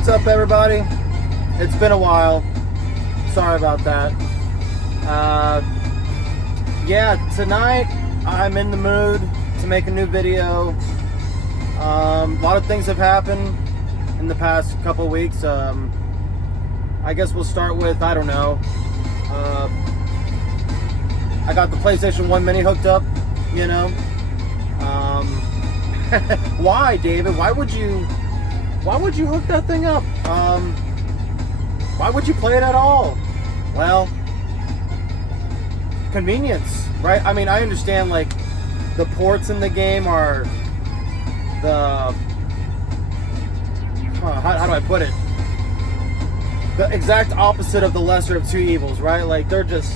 What's up, everybody? It's been a while. Sorry about that. Yeah, tonight I'm in the mood to make a new video. A lot of things have happened in the past couple of weeks. I guess we'll start with, I don't know. I got the PlayStation 1 Mini hooked up, you know. Why, David? Why would you hook that thing up? Why would you play it at all? Well, convenience, right? I mean, I understand, like, the ports in the game are the... how do I put it? The exact opposite of the lesser of two evils, right? Like, they're just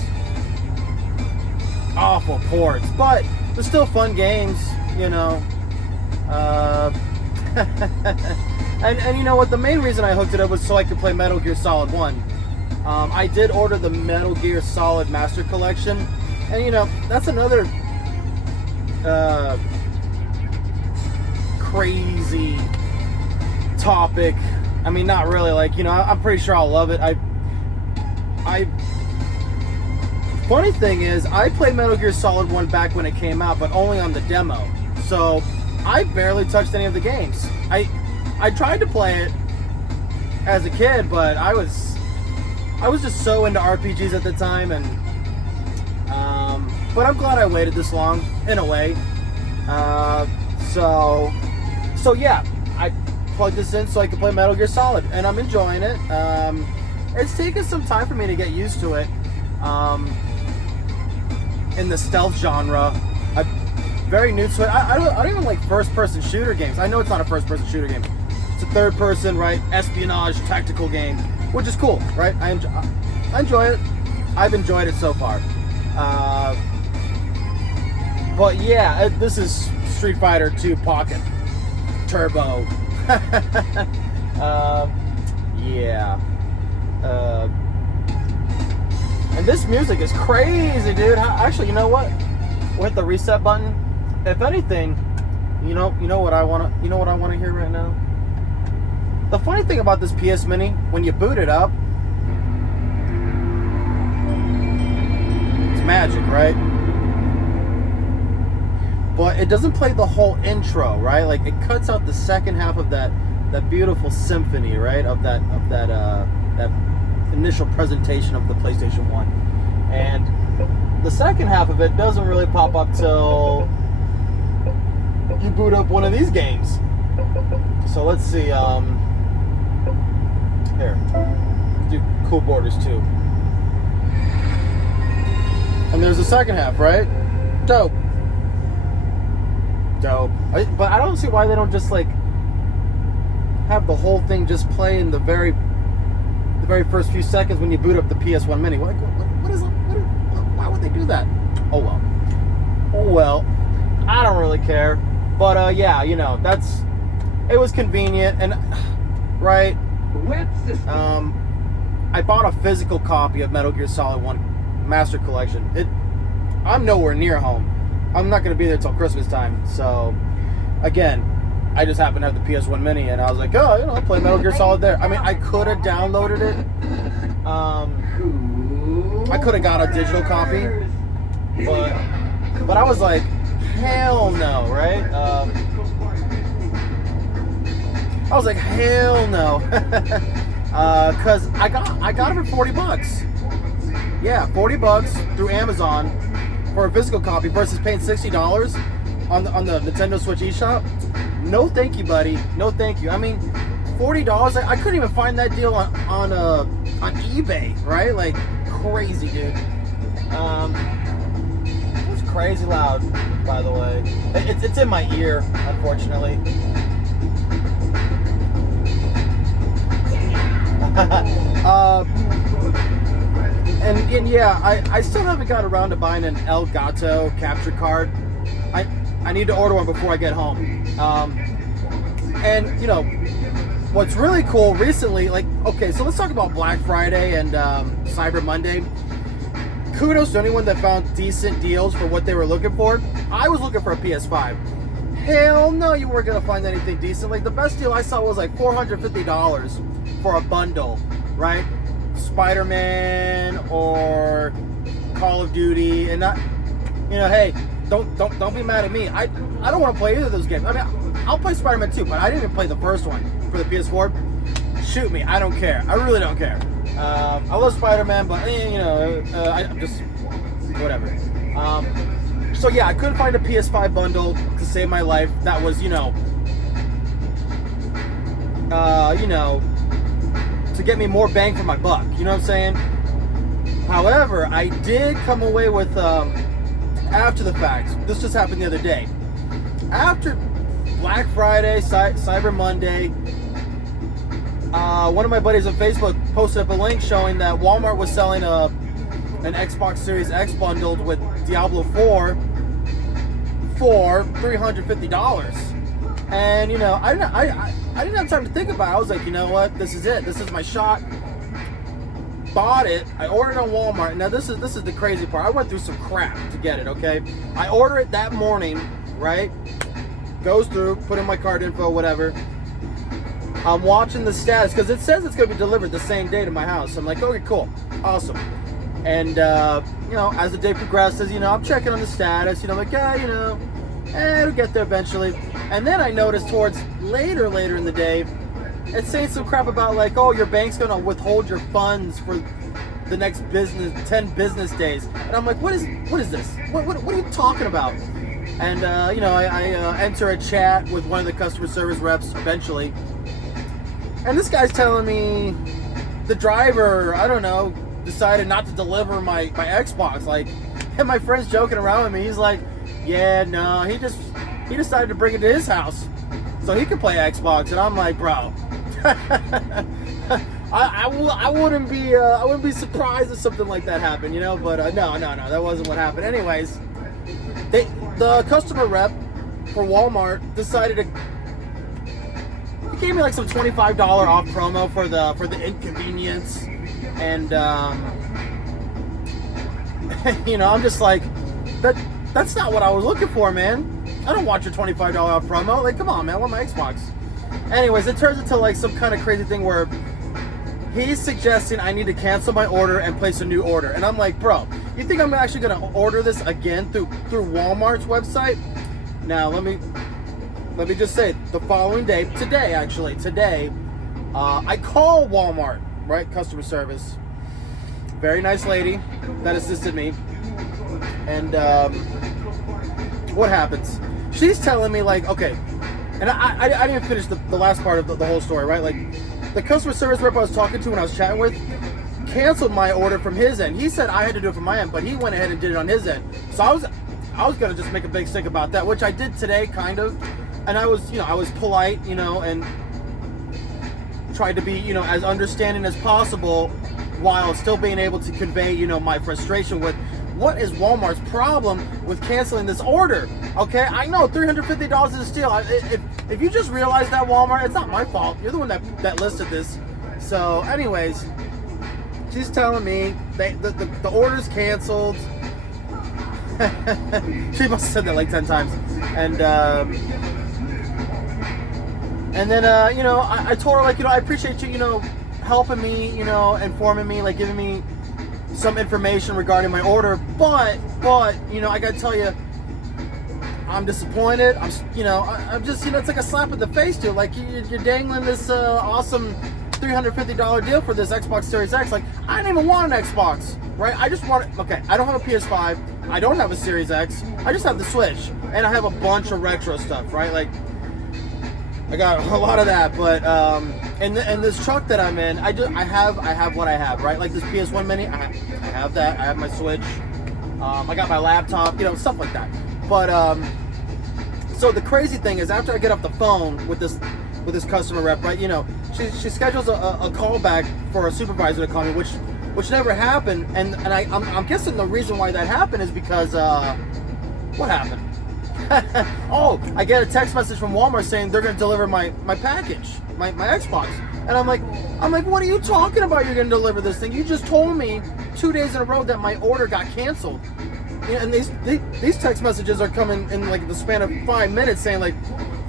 awful ports. But they're still fun games, you know. And you know what? The main reason I hooked it up was so I could play Metal Gear Solid 1. I did order the Metal Gear Solid Master Collection. And, you know, that's another crazy topic. I mean, not really. Like, you know, I'm pretty sure I'll love it. Funny thing is, I played Metal Gear Solid 1 back when it came out, but only on the demo. So, I barely touched any of the games. I tried to play it as a kid, but I was just so into RPGs at the time, and but I'm glad I waited this long, in a way. So yeah, I plugged this in so I could play Metal Gear Solid, and I'm enjoying it. It's taken some time for me to get used to it. In the stealth genre, I'm very new to it. I don't even like first-person shooter games. I know it's not a first-person shooter game. It's a third-person, right, espionage, tactical game, which is cool, right? I enjoy it. I've enjoyed it so far. But yeah, this is Street Fighter 2 Pocket Turbo. Yeah. And this music is crazy, dude. Actually, you know what? With the reset button, if anything, you know what I want to hear right now? The funny thing about this PS Mini, when you boot it up, it's magic, right? But it doesn't play the whole intro, right? Like, it cuts out the second half of that beautiful symphony, right? Of that initial presentation of the PlayStation 1. And the second half of it doesn't really pop up till you boot up one of these games. So let's see, here, let's do Cool Borders 2. And there's the second half, right? Dope. But I don't see why they don't just, like, have the whole thing just play in the very first few seconds when you boot up the PS1 Mini. What is it? Why would they do that? Oh well. I don't really care. But yeah, you know, it was convenient, and right. I bought a physical copy of Metal Gear Solid 1 Master Collection. I'm nowhere near home. I'm not going to be there till Christmas time. So, again, I just happened to have the PS1 Mini, and I was like, oh, you know, I'll play Metal Gear Solid there. I mean, I could have downloaded it. I could have got a digital copy, but I was like, hell no, right? I was like, hell no, because I got it for $40. Yeah, $40 through Amazon for a physical copy versus paying $60 on the Nintendo Switch eShop. No, thank you, buddy. No, thank you. I mean, $40. I couldn't even find that deal on eBay, right? Like, crazy, dude. It was crazy loud, by the way. It's in my ear, unfortunately. And yeah, I still haven't got around to buying an El Gato capture card. I need to order one before I get home. And you know, what's really cool recently, like, okay, so let's talk about Black Friday and Cyber Monday. Kudos to anyone that found decent deals for what they were looking for. I was looking for a PS5. hell no, you weren't gonna find anything decent. Like the best deal I saw was like $450 for a bundle, right? Spider-Man or Call of Duty, and not, hey, don't be mad at me. I don't want to play either of those games. I mean, I'll play Spider-Man 2, but I didn't even play the first one for the PS4. Shoot me, I don't care. I really don't care. I love Spider-Man, but I'm just whatever. So yeah, I couldn't find a PS5 bundle to save my life. That was to get me more bang for my buck. You know what I'm saying? However, I did come away with after the fact. This just happened the other day. After Black Friday, Cyber Monday, one of my buddies on Facebook posted up a link showing that Walmart was selling an Xbox Series X bundled with Diablo 4 for $350. And I didn't have time to think about it. I was like, you know what? This is it. This is my shot. Bought it. I ordered on Walmart. Now this is the crazy part. I went through some crap to get it, okay? I order it that morning, right? Goes through, put in my card info, whatever. I'm watching the status because it says it's going to be delivered the same day to my house. I'm like, okay, cool. Awesome. And, as the day progresses, I'm checking on the status. Like, it'll get there eventually. And then I noticed towards later in the day, it's saying some crap about like, oh, your bank's going to withhold your funds for the next 10 business days. And I'm like, what is this? What are you talking about? And, I enter a chat with one of the customer service reps eventually. And this guy's telling me the driver, I don't know, decided not to deliver my Xbox. Like, and my friend's joking around with me. He's like, yeah, no, he decided to bring it to his house so he could play Xbox. And I'm like, bro, I wouldn't be surprised if something like that happened, But no, that wasn't what happened. Anyways, the customer rep for Walmart decided to. He gave me like some $25 off promo for the inconvenience, and I'm just like, that's not what I was looking for, man. I don't want your $25 off promo. Like, come on, man, I want my Xbox. Anyways, it turns into like some kind of crazy thing where he's suggesting I need to cancel my order and place a new order, and I'm like, bro, you think I'm actually gonna order this again through Walmart's website? Now let me just say, the following day, today, I call Walmart, right, customer service. Very nice lady that assisted me. And what happens? She's telling me, like, okay, and I didn't finish the last part of the whole story, right? Like, the customer service rep I was talking to when I was chatting with canceled my order from his end. He said I had to do it from my end, but he went ahead and did it on his end. So I was gonna just make a big stink about that, which I did today, kind of. And I was polite, and tried to be, as understanding as possible while still being able to convey, my frustration with what is Walmart's problem with canceling this order. Okay, I know $350 is a steal. If you just realize that, Walmart, it's not my fault. You're the one that listed this. So anyways, she's telling me the order's canceled. She must have said that like 10 times. And then, I told her, like, I appreciate you, helping me, informing me, like, giving me some information regarding my order. But, I gotta tell you, I'm disappointed. I'm just, it's like a slap in the face, dude. Like, you're dangling this awesome $350 deal for this Xbox Series X. Like, I didn't even want an Xbox, right? I just want it. Okay, I don't have a PS5. I don't have a Series X. I just have the Switch. And I have a bunch of retro stuff, right? Like, I got a lot of that, but and this truck that I'm in, I have what I have, right? Like this PS1 Mini, I have that. I have my Switch. I got my laptop, stuff like that. But so the crazy thing is, after I get off the phone with this customer rep, right? She schedules a call back for a supervisor to call me, which never happened. And I'm guessing the reason why that happened is because what happened? Oh, I get a text message from Walmart saying they're going to deliver my package, my Xbox. And I'm like, what are you talking about? You're going to deliver this thing? You just told me 2 days in a row that my order got canceled. and these text messages are coming in like the span of 5 minutes, saying like,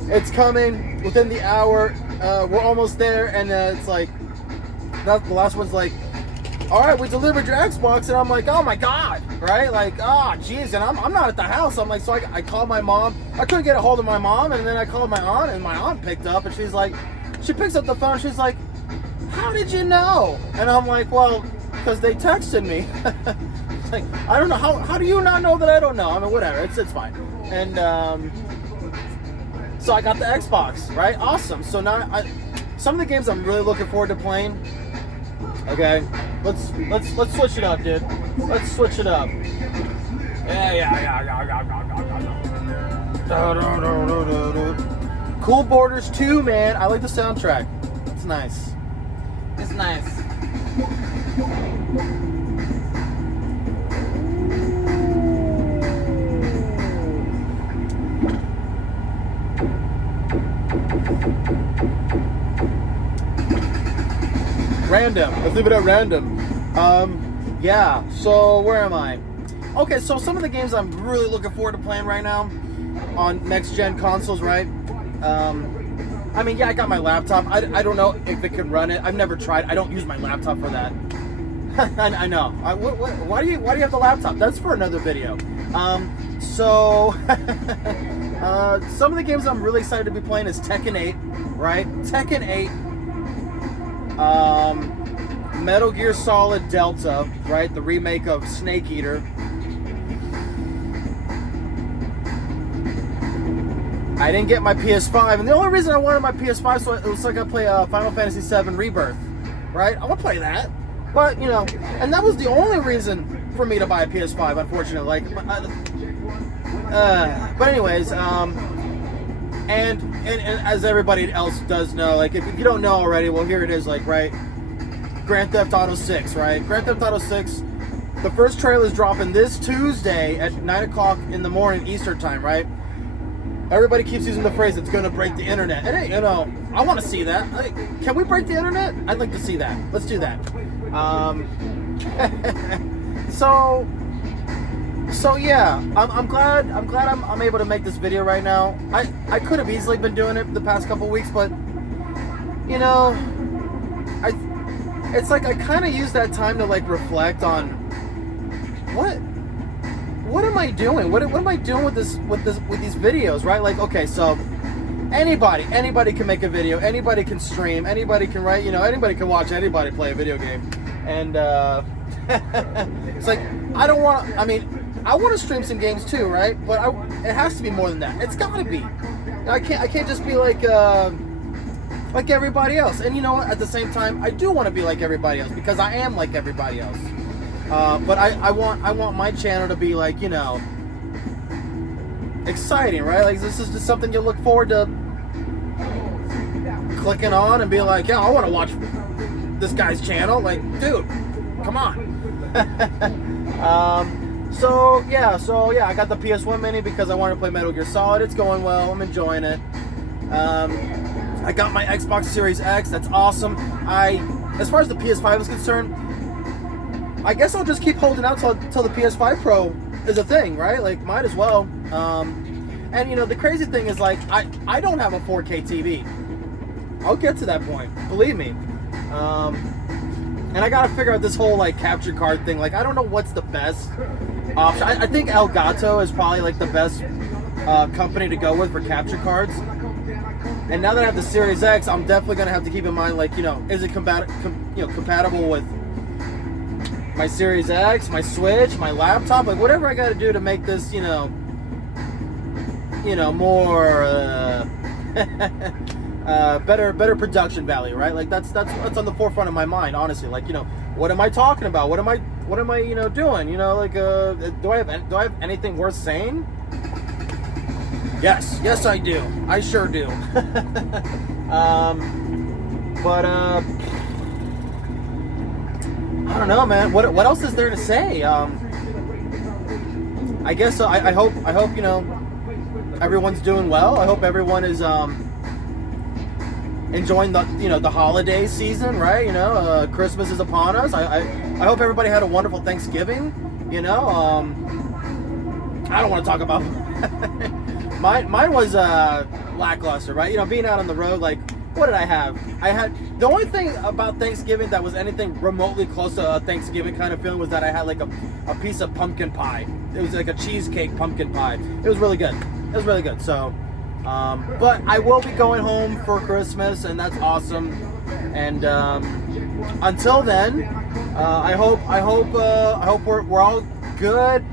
it's coming within the hour. We're almost there, and it's like, the last one's like, all right, we delivered your Xbox, and I'm like, oh my god, right? Like, oh jeez, and I'm not at the house. I'm like, so I called my mom. I couldn't get a hold of my mom, and then I called my aunt, and my aunt picked up, and she's like, she picks up the phone, she's like, how did you know? And I'm like, well, because they texted me. Like, I don't know, how do you not know that I don't know? I mean, whatever, it's fine. And so I got the Xbox, right? Awesome. So now some of the games I'm really looking forward to playing. Okay, let's switch it up, dude. Let's switch it up. Yeah. Cool Borders 2, man. I like the soundtrack. It's nice. It's nice. Random. Let's leave it at random. Yeah. So where am I? Okay. So some of the games I'm really looking forward to playing right now on next gen consoles, right? I mean, yeah, I got my laptop. I don't know if it can run it. I've never tried. I don't use my laptop for that. I know. Why do you have the laptop? That's for another video. So some of the games I'm really excited to be playing is Tekken 8, right? Tekken 8. Metal Gear Solid Delta, right? The remake of Snake Eater. I didn't get my PS5, and the only reason I wanted my PS5 so it was like I play Final Fantasy VII Rebirth, right? I want to play that, but you know, and that was the only reason for me to buy a PS5, unfortunately. Like, but anyways, and as everybody else does know, like if you don't know already, well here it is, like right, Grand Theft Auto 6, right? Grand Theft Auto 6. The first trailer is dropping this Tuesday at 9 o'clock in the morning Eastern time, right? Everybody keeps using the phrase, it's going to break the internet. And hey, you know, I want to see that. Like, can we break the internet? I'd like to see that. Let's do that. So yeah, I'm glad I'm able to make this video right now. I could have easily been doing it the past couple weeks, but you know, it's like I kind of use that time to like reflect on what am I doing? What am I doing with these videos, right? Like, okay, so anybody can make a video, anybody can stream, anybody can write, you know, anybody can watch anybody play a video game. And it's like I want to stream some games too, right? But it has to be more than that. It's got to be. I can't just be like everybody else. And you know what? At the same time, I do want to be like everybody else because I am like everybody else. But I want my channel to be like, you know, exciting, right? Like this is just something you look forward to clicking on and be like, yeah, I want to watch this guy's channel. Like, dude, come on. So yeah, I got the PS1 mini because I wanted to play Metal Gear Solid. It's going well. I'm enjoying it. I got my Xbox Series X. That's awesome. As far as the PS5 is concerned, I guess I'll just keep holding out till the PS5 Pro is a thing, right? Like, might as well. And you know, the crazy thing is, like, I don't have a 4K TV. I'll get to that point, believe me. And I gotta figure out this whole like capture card thing. Like, I don't know what's the best option. I think Elgato is probably like the best company to go with for capture cards. And now that I have the Series X, I'm definitely gonna have to keep in mind, like, you know, is it compatible with my Series X, my Switch, my laptop, like whatever I got to do to make this, you know, more better production value, right? Like that's on the forefront of my mind, honestly. Like, you know, what am I talking about? What am I you know doing? You know, like do I have anything worth saying? Yes, I do. I sure do. But I don't know, man. What else is there to say? I guess I hope you know everyone's doing well. I hope everyone is enjoying the holiday season, right? You know, Christmas is upon us. I hope everybody had a wonderful Thanksgiving. You know, I don't want to talk about mine was lackluster, right? You know, being out on the road, like, what did I have? I had, the only thing about Thanksgiving that was anything remotely close to a Thanksgiving kind of feeling was that I had like a piece of pumpkin pie. It was like a cheesecake pumpkin pie. It was really good. It was really good. So, but I will be going home for Christmas, and that's awesome. And until then, I hope we're all good.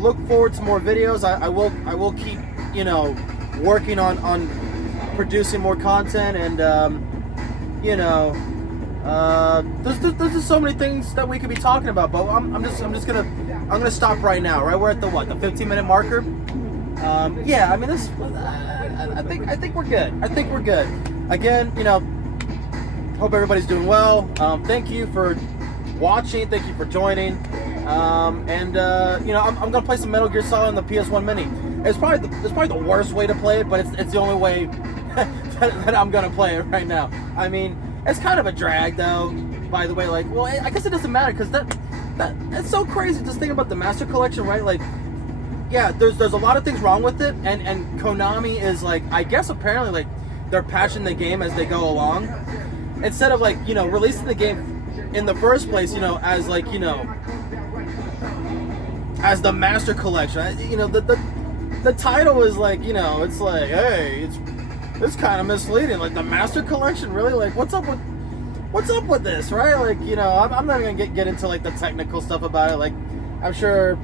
Look forward to more videos. I will keep, you know, working on producing more content, and you know, there's just so many things that we could be talking about. But I'm gonna stop right now. Right, we're at the 15-minute marker. Yeah, I mean, this. I think we're good. I think we're good. Again, you know, hope everybody's doing well. Thank you for watching. Thank you for joining. You know, I'm gonna play some Metal Gear Solid on the PS1 Mini. It's probably the worst way to play it, but it's the only way that I'm gonna play it right now. I mean, it's kind of a drag though. By the way, like, well, I guess it doesn't matter because that's so crazy. Just thinking about the Master Collection, right? Like, yeah, there's a lot of things wrong with it, and Konami is like, I guess apparently like they're patching the game as they go along, instead of like, you know, releasing the game in the first place, you know, as like, you know, as the Master Collection. You know, the title is like, you know, it's like, hey, it's kind of misleading. Like, the Master Collection, really? Like, what's up with this, right? Like, you know, I'm not gonna get into like the technical stuff about it. Like, I'm sure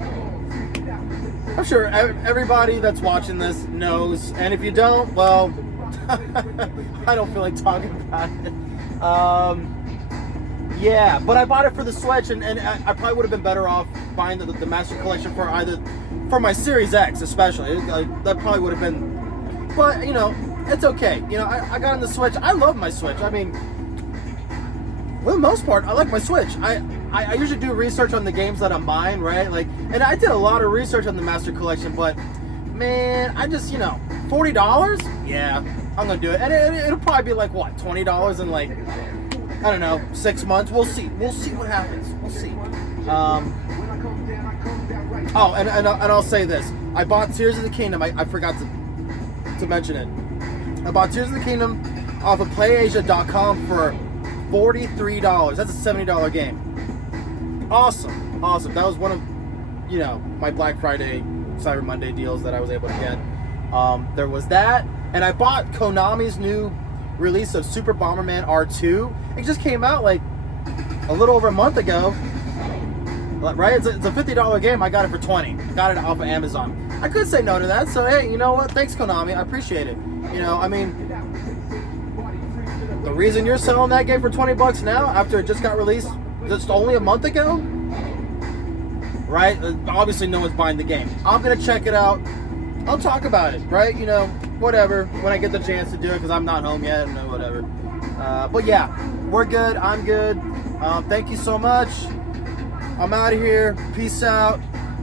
everybody that's watching this knows, and if you don't, well, I don't feel like talking about it. Yeah, but I bought it for the Switch, and I probably would have been better off buying the Master Collection for my Series X, especially. That probably would have been, but, you know, it's okay. You know, I got on the Switch. I love my Switch. I mean, for the most part, I like my Switch. I usually do research on the games that I'm buying, right? Like, and I did a lot of research on the Master Collection, but, man, I just, you know, $40? Yeah, I'm gonna do it. And it'll probably be like, what, $20 in like, I don't know, 6 months. We'll see what happens. We'll see. Oh, and I'll say this. I bought Tears of the Kingdom. I forgot to mention it. I bought Tears of the Kingdom off of PlayAsia.com for $43. That's a $70 game. Awesome. That was one of, you know, my Black Friday, Cyber Monday deals that I was able to get. There was that. And I bought Konami's new release of Super Bomberman R2. It just came out like a little over a month ago, right? It's a $50 game. I got it for $20. Got it off of Amazon. I could say no to that. So hey, you know what? Thanks, Konami. I appreciate it. You know, I mean, the reason you're selling that game for $20 now after it just got released just only a month ago, right? Obviously, no one's buying the game. I'm gonna check it out. I'll talk about it, right? You know, whatever, when I get the chance to do it, because I'm not home yet, and whatever. But yeah, we're good. I'm good. Thank you so much. I'm out of here. Peace out.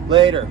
Later.